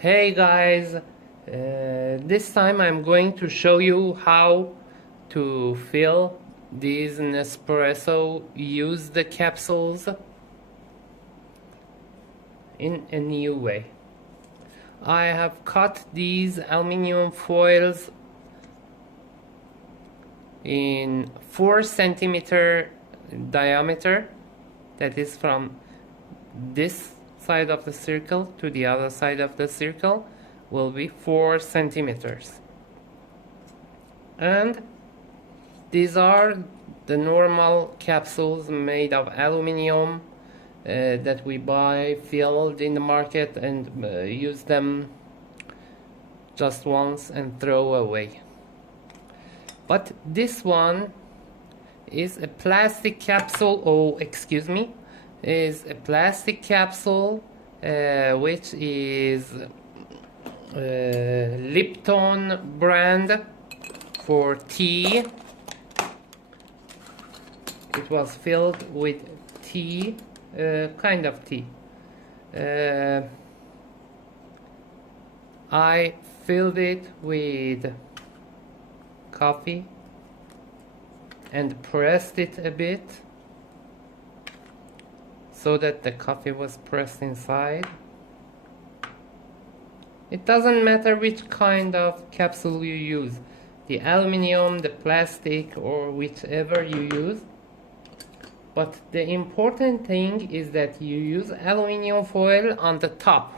Hey guys, this time I'm going to show you how to fill these Nespresso used capsules in a new way. I have cut these aluminum foils in 4 centimeter diameter, that is from this side of the circle to the other side of the circle will be 4 centimeters, and these are the normal capsules made of aluminum that we buy filled in the market and use them just once and throw away. But this one is a plastic capsule, is a plastic capsule which is Lipton brand for tea. It was filled with tea, kind of tea. I filled it with coffee and pressed it a bit so that the coffee was pressed inside. It doesn't matter which kind of capsule you use, the aluminum, the plastic, or whichever you use. But the important thing is that you use aluminum foil on the top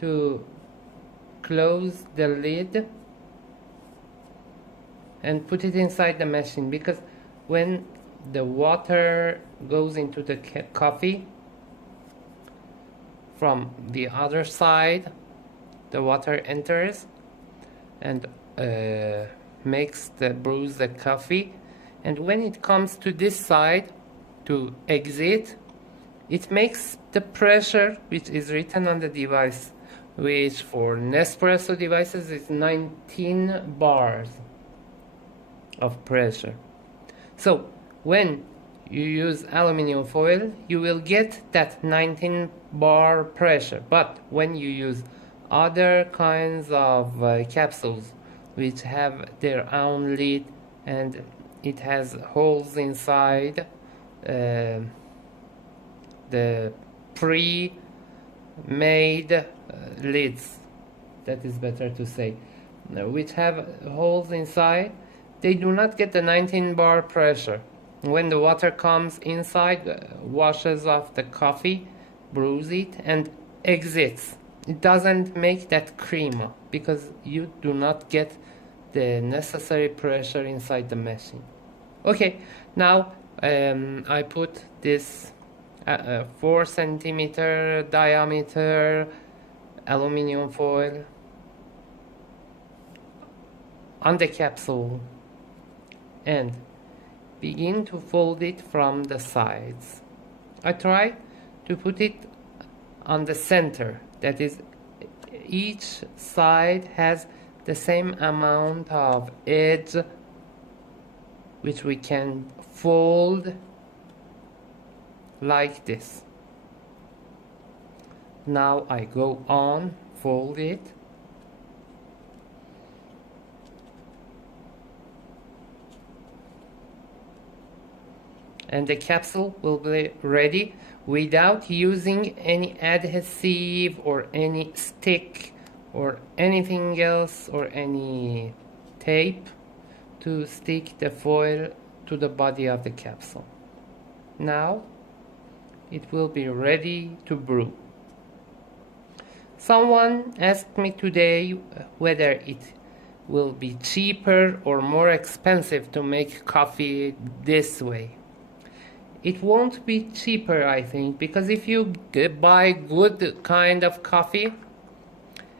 to close the lid and put it inside the machine, because when the water goes into the coffee from the other side, the water enters and makes bruise the coffee, and when it comes to this side to exit, it makes the pressure which is written on the device, which for Nespresso devices is 19 bars of pressure. So when you use aluminum foil, you will get that 19 bar pressure. But when you use other kinds of capsules which have their own lid and it has holes inside, the pre-made lids, that is better to say, which have holes inside, they do not get the 19 bar pressure. When the water comes inside, washes off the coffee, brews it, and exits, it doesn't make that cream because you do not get the necessary pressure inside the machine. Okay, now I put this 4 centimeter diameter aluminum foil on the capsule and begin to fold it from the sides. I try to put it on the center, that is, each side has the same amount of edge which we can fold like this. Now I go on, fold it, and the capsule will be ready without using any adhesive or any stick or anything else or any tape to stick the foil to the body of the capsule. Now it will be ready to brew. Someone asked me today whether it will be cheaper or more expensive to make coffee this way. It won't be cheaper, I think, because if you buy good kind of coffee,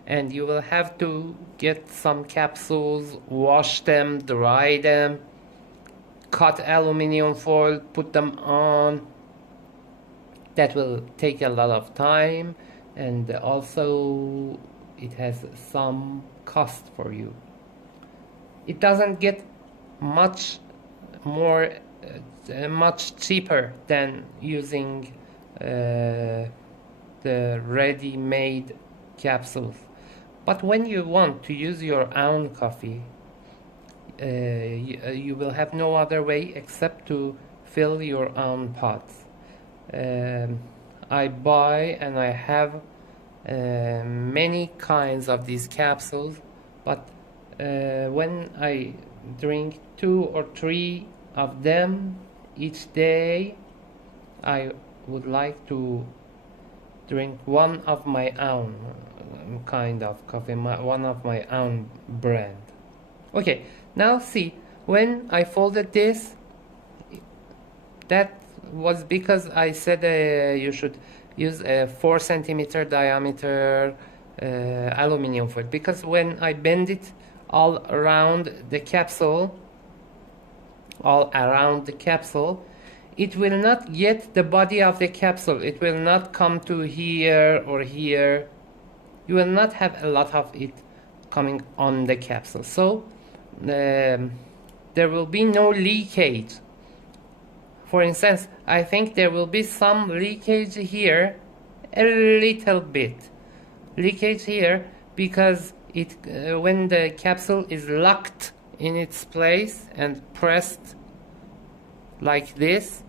and you will have to get some capsules, wash them, dry them, cut aluminum foil, put them on. That will take a lot of time, and also it has some cost for you. It doesn't get much more much cheaper than using the ready-made capsules. But when you want to use your own coffee, you will have no other way except to fill your own pots. I buy and I have many kinds of these capsules, but when I drink 2 or 3 of them each day, I would like to drink one of my own kind of coffee, one of my own brand. Okay, now see, when I folded this, that was because I said you should use a 4 centimeter diameter aluminum foil, because when I bend it all around the capsule, it will not get the body of the capsule. It will not come to here or here. You will not have a lot of it coming on the capsule. So there will be no leakage. For instance, I think there will be some leakage here, a little bit leakage here, because it when the capsule is locked in its place and pressed like this,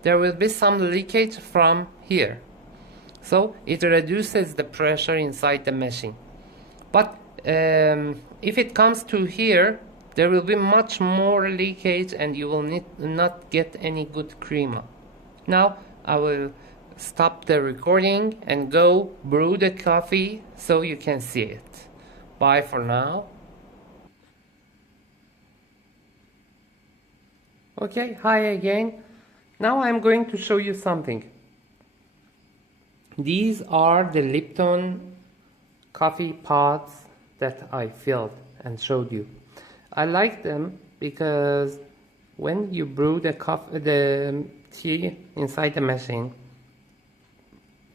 there will be some leakage from here. So it reduces the pressure inside the machine. But if it comes to here, there will be much more leakage and you will not get any good crema. Now I will stop the recording and go brew the coffee so you can see it. Bye for now. Okay, hi again. Now I'm going to show you something. These are the Lipton coffee pods that I filled and showed you. I like them because when you brew the tea inside the machine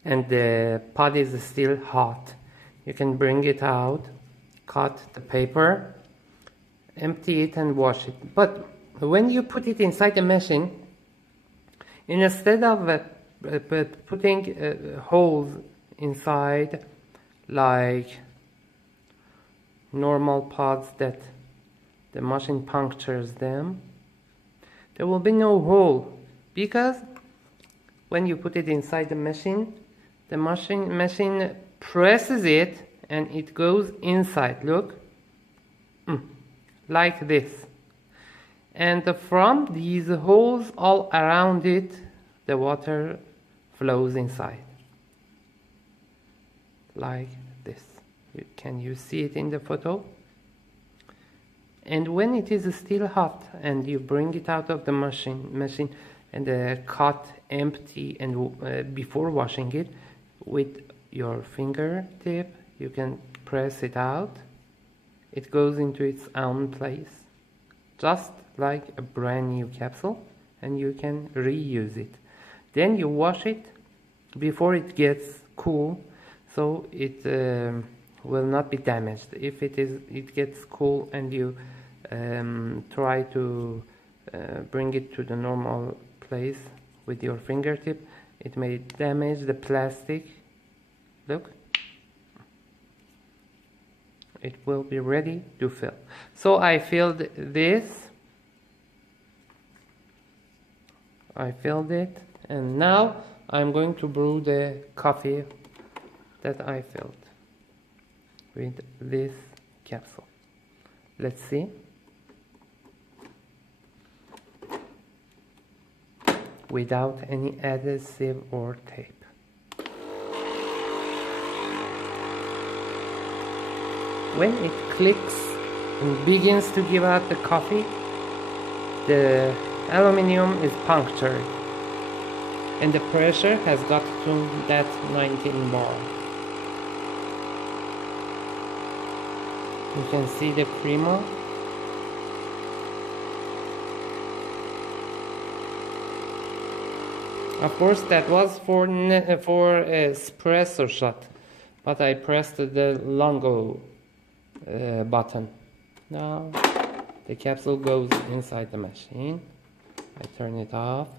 and the pod is still hot, you can bring it out, cut the paper, empty it and wash it. But when you put it inside the machine, instead of putting holes inside like normal pods that the machine punctures them, there will be no hole, because when you put it inside the machine presses it and it goes inside. Look, like this. And from these holes all around it, the water flows inside. Like this. Can you see it in the photo? And when it is still hot and you bring it out of the machine and cut empty and before washing it, with your fingertip you can press it out. It goes into its own place, just like a brand new capsule, and you can reuse it. Then you wash it before it gets cool, so it will not be damaged. If it gets cool and you try to bring it to the normal place with your fingertip, it may damage the plastic. Look, it will be ready to fill. So I filled this. I filled it, and now I'm going to brew the coffee that I filled with this capsule. Let's see. Without any adhesive or tape. When it clicks and begins to give out the coffee, the aluminum is punctured and the pressure has got to that 19 bar. You can see the crema. Of course, that was for espresso shot, but I pressed the longo button. Now the capsule goes inside the machine. I turn it off,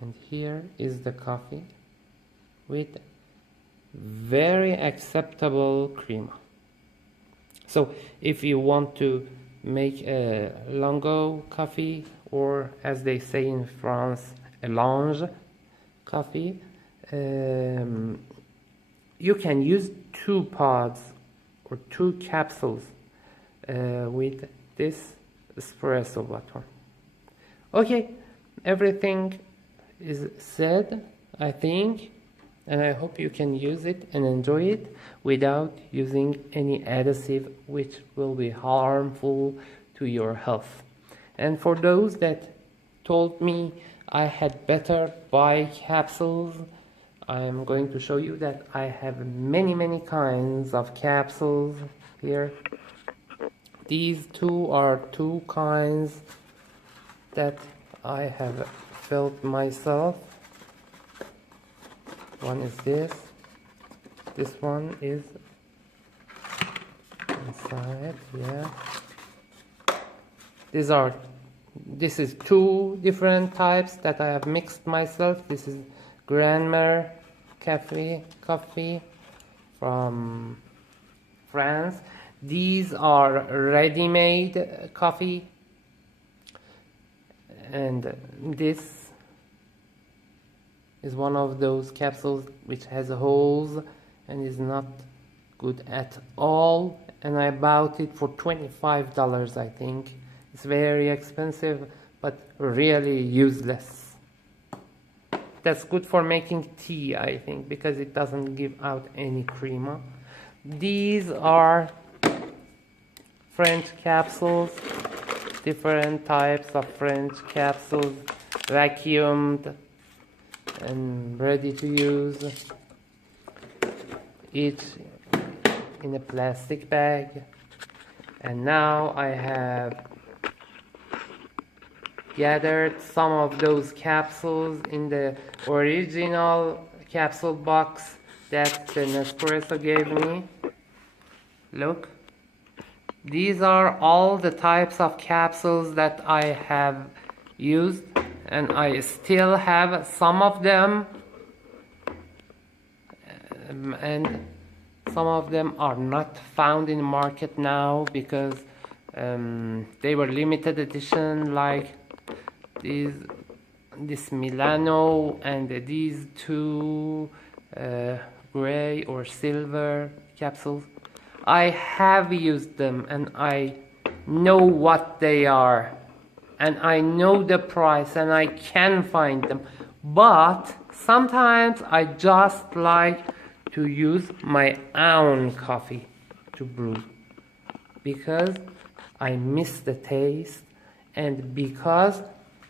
and here is the coffee with very acceptable crema. So if you want to make a longo coffee, or as they say in France, a longe coffee, you can use 2 pods or 2 capsules with this espresso button. Okay, everything is said, I think, and I hope you can use it and enjoy it without using any additive which will be harmful to your health. And for those that told me I had better buy capsules, I am going to show you that I have many kinds of capsules here. These 2 are 2 kinds that I have filled myself. One is this one is inside, yeah. This is 2 different types that I have mixed myself. This is Grandmère coffee from France. These are ready-made coffee, and this is one of those capsules which has holes and is not good at all, and I bought it for $25, I think. It's very expensive but really useless. That's good for making tea, I think, because it doesn't give out any crema. These are French capsules, different types of French capsules, vacuumed and ready to use, each in a plastic bag. And now I have gathered some of those capsules in the original capsule box that the Nespresso gave me. Look, these are all the types of capsules that I have used, and I still have some of them, and some of them are not found in the market now because they were limited edition, like this Milano and these 2 gray or silver capsules. I have used them and I know what they are, and I know the price, and I can find them, but sometimes I just like to use my own coffee to brew because I miss the taste, and because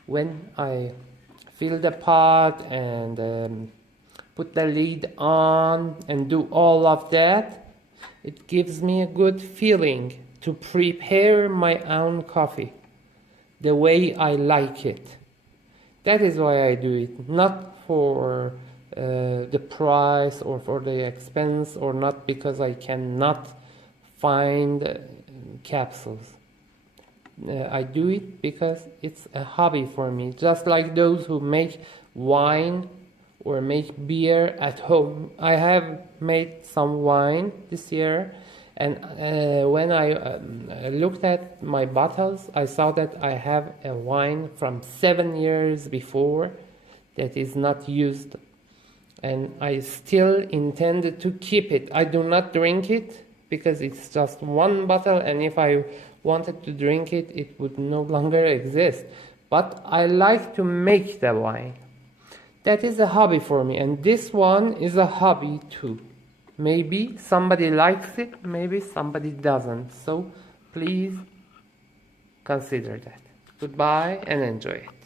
when I fill the pot and put the lid on and do all of that, it gives me a good feeling to prepare my own coffee the way I like it. That is why I do it, not for the price or for the expense, or not because I cannot find capsules. I do it because it's a hobby for me, just like those who make wine or make beer at home. I have made some wine this year, and when I looked at my bottles, I saw that I have a wine from 7 years before that is not used, and I still intended to keep it. I do not drink it because it's just 1 bottle, and if I wanted to drink it, it would no longer exist. But I like to make the wine. That is a hobby for me, and this one is a hobby too. Maybe somebody likes it, maybe somebody doesn't. So please consider that. Goodbye and enjoy it.